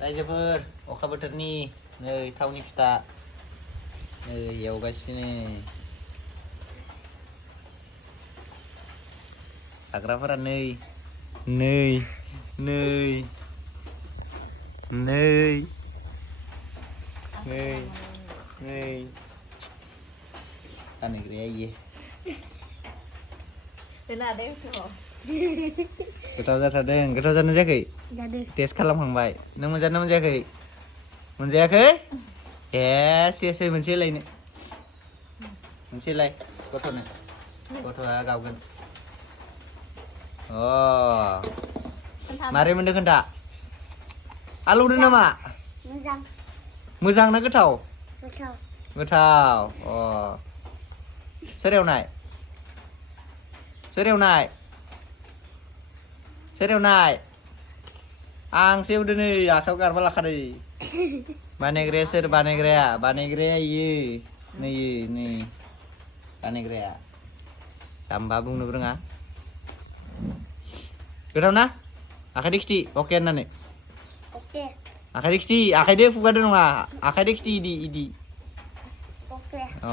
रायजोफोर अखा बोथोरनि नै थावनि फिथा नै एवगासिनो जाग्राफोरा नै नै नै नै नै नै बानायग्राया इयो गोथाव जाथारदों गोथाव जादों जायाखै टेस्ट खालामखांबाय नों मोनजादोंना मोनजायाखै मोनजायाखै एसे मोनसे लायनो मोनसे लाय गथ'नो गथ'आ गावगोन अ मारै मोनदों खोन्था आलौदों नामा मोजां ना गोथाव गोथाव अ सोर एवनाय आंसो एवदों नै आखायाव गारबा लाखादों बानायग्राया सोर बानायग्राया इयो नै बानायग्राया जाम्बा बुंनो रोङा गोथाव ना आखाइदो खिथि अके होननानै आखाइदो खिथि आखाइदो खुगादो नङा आखाइदो खिथि इदि अ